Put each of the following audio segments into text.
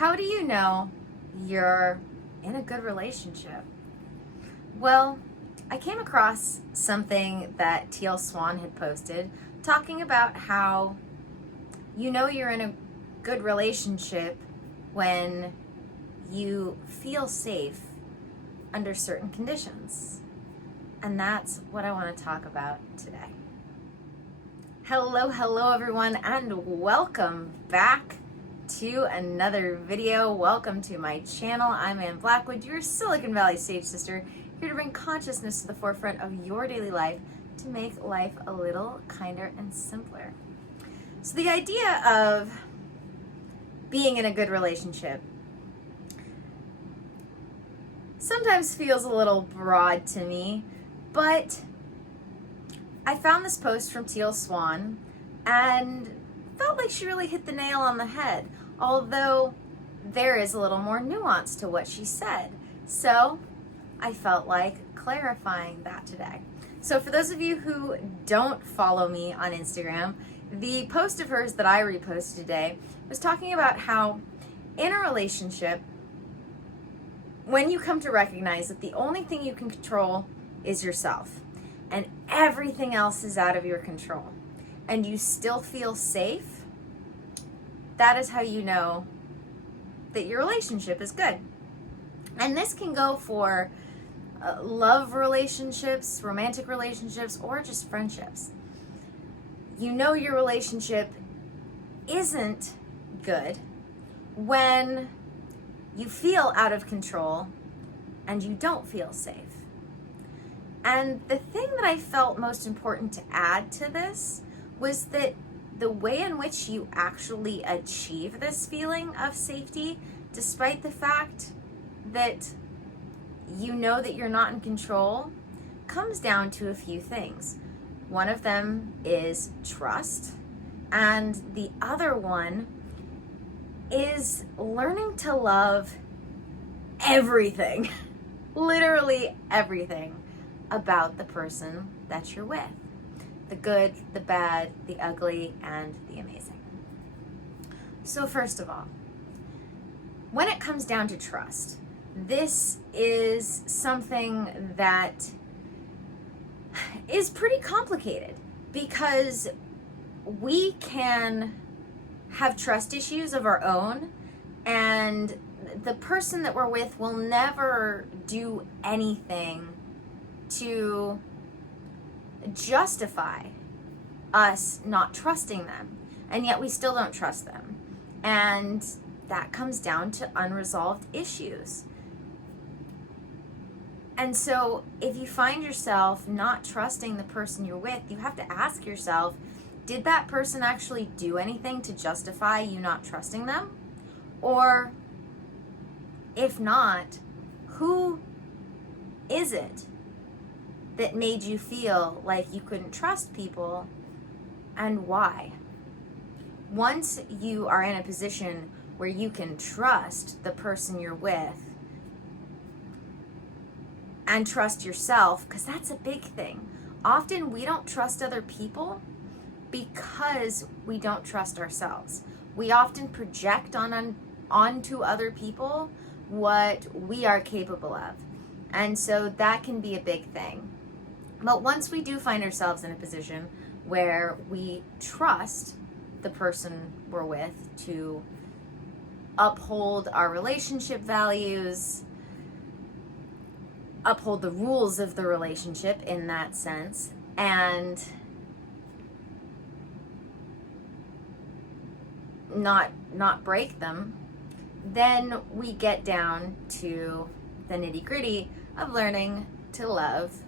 How do you know you're in a good relationship? Well, I came across something that Teal Swan had posted talking about how you know you're in a good relationship when you feel safe under certain conditions. And that's what I want to talk about today. Hello everyone, and welcome back to another video. Welcome to my channel. I'm Ann Blackwood, your Silicon Valley stage sister, here to bring consciousness to the forefront of your daily life to make life a little kinder and simpler. So the idea of being in a good relationship sometimes feels a little broad to me, but I found this post from Teal Swan and felt like she really hit the nail on the head, although there is a little more nuance to what she said. So I felt like clarifying that today. So for those of you who don't follow me on Instagram, the post of hers that I reposted today was talking about how in a relationship, when you come to recognize that the only thing you can control is yourself and everything else is out of your control, and you still feel safe, that is how you know that your relationship is good. And this can go for love relationships, romantic relationships, or just friendships. You know your relationship isn't good when you feel out of control and you don't feel safe. And the thing that I felt most important to add to this was that the way in which you actually achieve this feeling of safety, despite the fact that you know that you're not in control, comes down to a few things. One of them is trust, and the other one is learning to love everything, literally everything about the person that you're with. The good, the bad, the ugly, and the amazing. So first of all, when it comes down to trust, this is something that is pretty complicated because we can have trust issues of our own, and the person that we're with will never do anything to justify us not trusting them, and yet we still don't trust them. And that comes down to unresolved issues. And so if you find yourself not trusting the person you're with, you have to ask yourself, did that person actually do anything to justify you not trusting them? Or if not, who is it that made you feel like you couldn't trust people, and why? Once you are in a position where you can trust the person you're with and trust yourself, because that's a big thing. Often we don't trust other people because we don't trust ourselves. We often project onto other people what we are capable of. And so that can be a big thing. But once we do find ourselves in a position where we trust the person we're with to uphold our relationship values, uphold the rules of the relationship in that sense, and not break them, then we get down to the nitty-gritty of learning to love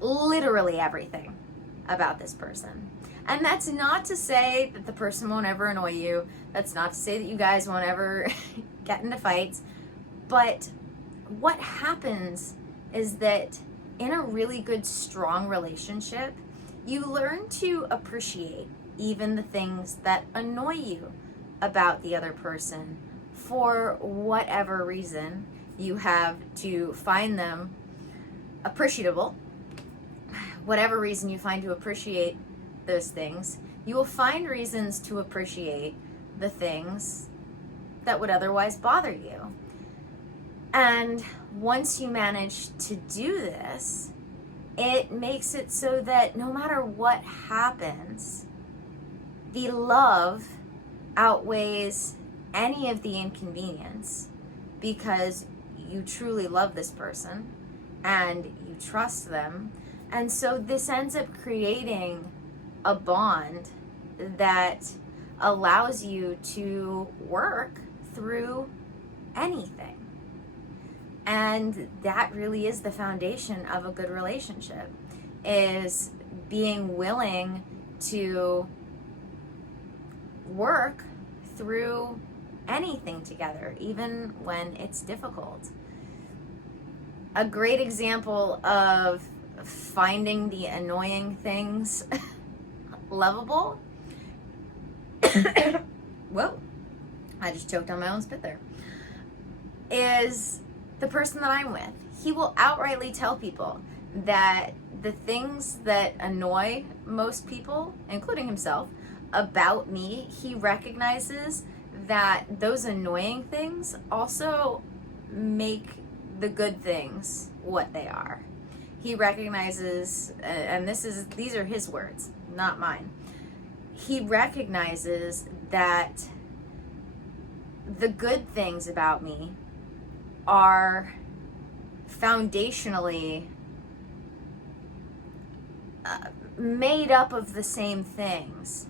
literally everything about this person. And that's not to say that the person won't ever annoy you. That's not to say that you guys won't ever get into fights. But what happens is that in a really good, strong relationship, you learn to appreciate even the things that annoy you about the other person. For whatever reason, you have to find them appreciable. Whatever reason you find to appreciate those things, you will find reasons to appreciate the things that would otherwise bother you. And once you manage to do this, it makes it so that no matter what happens, the love outweighs any of the inconvenience, because you truly love this person and you trust them. And so this ends up creating a bond that allows you to work through anything. And that really is the foundation of a good relationship, is being willing to work through anything together, even when it's difficult. A great example of finding the annoying things lovable whoa, I just choked on my own spit there, is the person that I'm with. He will outrightly tell people that the things that annoy most people, including himself, about me, he recognizes that those annoying things also make the good things what they are. He recognizes, and these are his words, not mine. He recognizes that the good things about me are foundationally made up of the same things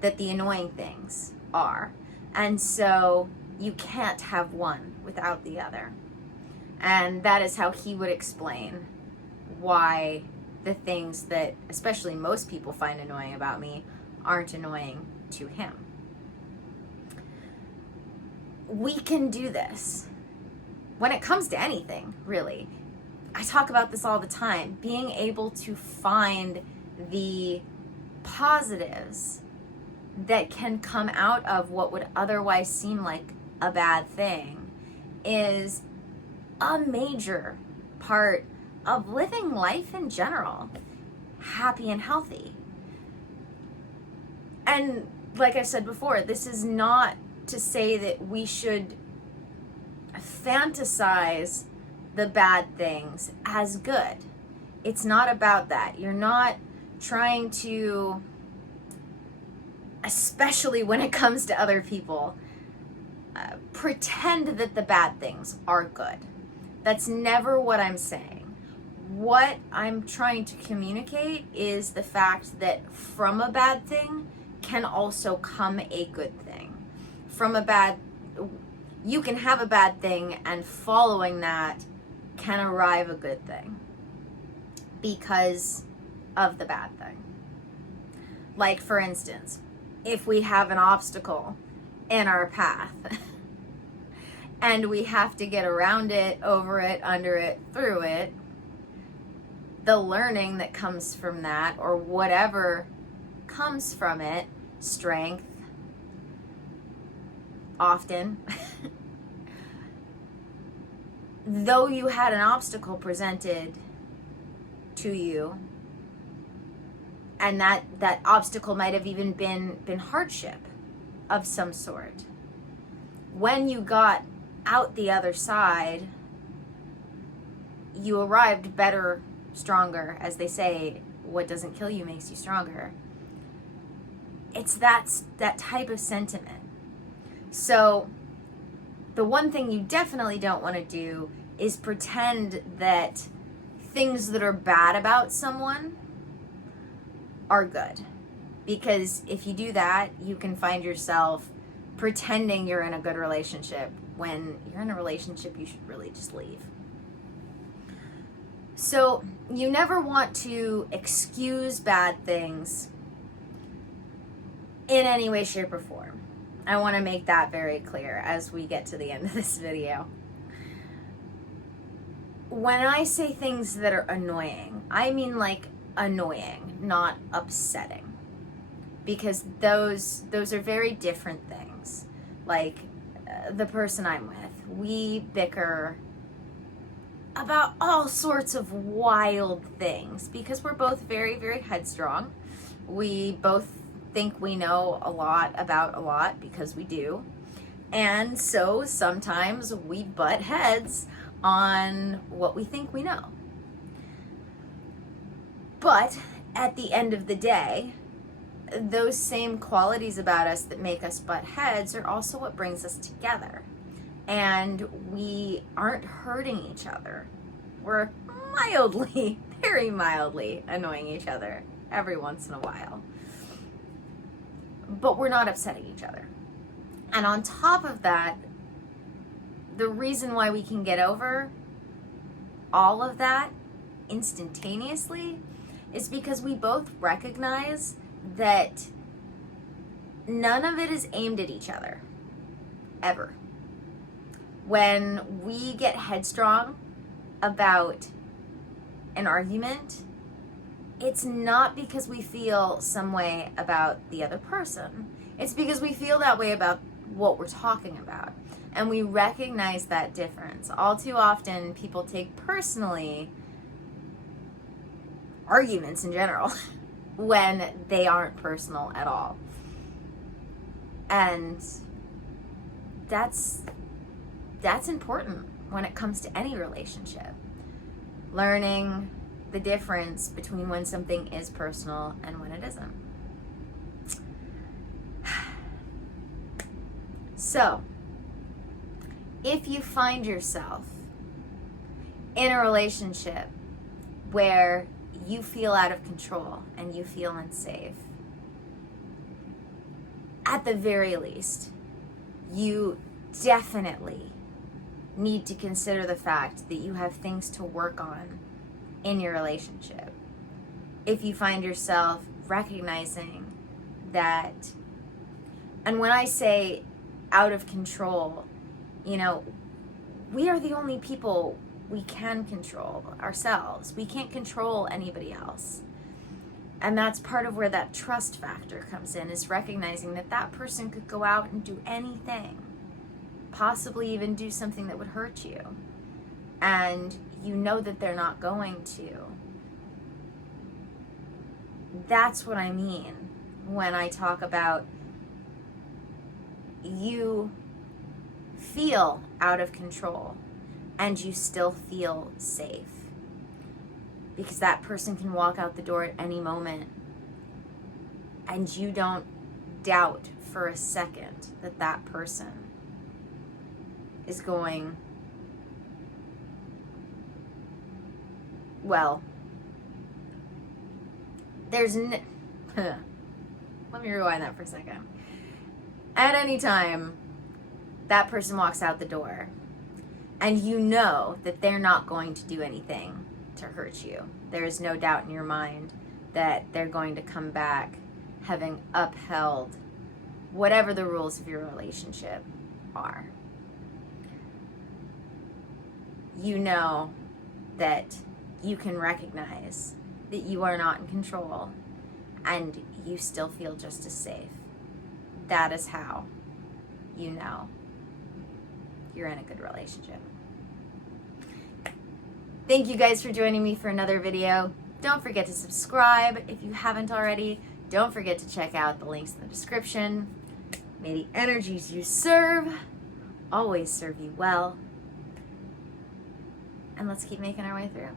that the annoying things are. And so you can't have one without the other. And that is how he would explain why the things that especially most people find annoying about me aren't annoying to him. We can do this when it comes to anything, really. I talk about this all the time. Being able to find the positives that can come out of what would otherwise seem like a bad thing is a major part of living life in general, happy and healthy. And like I said before, this is not to say that we should fantasize the bad things as good. It's not about that. You're not trying to, especially when it comes to other people, pretend that the bad things are good. That's never what I'm saying. What I'm trying to communicate is the fact that from a bad thing can also come a good thing. You can have a bad thing, and following that can arrive a good thing because of the bad thing. Like, for instance, if we have an obstacle in our path and we have to get around it, over it, under it, through it, the learning that comes from that, or whatever comes from it, strength, often, though you had an obstacle presented to you, and that obstacle might have even been hardship of some sort, when you got out the other side, you arrived better, stronger. As they say, what doesn't kill you makes you stronger. It's that type of sentiment. So the one thing you definitely don't want to do is pretend that things that are bad about someone are good. Because if you do that, you can find yourself pretending you're in a good relationship when you're in a relationship you should really just leave. So you never want to excuse bad things in any way, shape, or form. I want to make that very clear as we get to the end of this video. When I say things that are annoying, I mean like annoying, not upsetting. Because those are very different things. Like the person I'm with, we bicker about all sorts of wild things because we're both very, very headstrong. We both think we know a lot about a lot because we do. And so sometimes we butt heads on what we think we know. But at the end of the day, those same qualities about us that make us butt heads are also what brings us together. And we aren't hurting each other. We're mildly, very mildly annoying each other every once in a while. But we're not upsetting each other. And on top of that, the reason why we can get over all of that instantaneously is because we both recognize that none of it is aimed at each other, ever. When we get headstrong about an argument, it's not because we feel some way about the other person. It's because we feel that way about what we're talking about. And we recognize that difference. All too often, people take personally arguments in general when they aren't personal at all. And that's important when it comes to any relationship. Learning the difference between when something is personal and when it isn't. So, if you find yourself in a relationship where you feel out of control and you feel unsafe, at the very least, you definitely need to consider the fact that you have things to work on in your relationship. If you find yourself recognizing that, and when I say out of control, we are the only people we can control ourselves. We can't control anybody else. And that's part of where that trust factor comes in, is recognizing that that person could go out and do anything, possibly even do something that would hurt you. And you know that they're not going to. That's what I mean when I talk about you feel out of control and you still feel safe. Because that person can walk out the door at any moment and you don't doubt for a second that that person is going, well, let me rewind that for a second. At any time that person walks out the door and you know that they're not going to do anything to hurt you, there is no doubt in your mind that they're going to come back having upheld whatever the rules of your relationship are. You know that you can recognize that you are not in control and you still feel just as safe. That is how you know you're in a good relationship. Thank you guys for joining me for another video. Don't forget to subscribe if you haven't already. Don't forget to check out the links in the description. May the energies you serve always serve you well. And let's keep making our way through.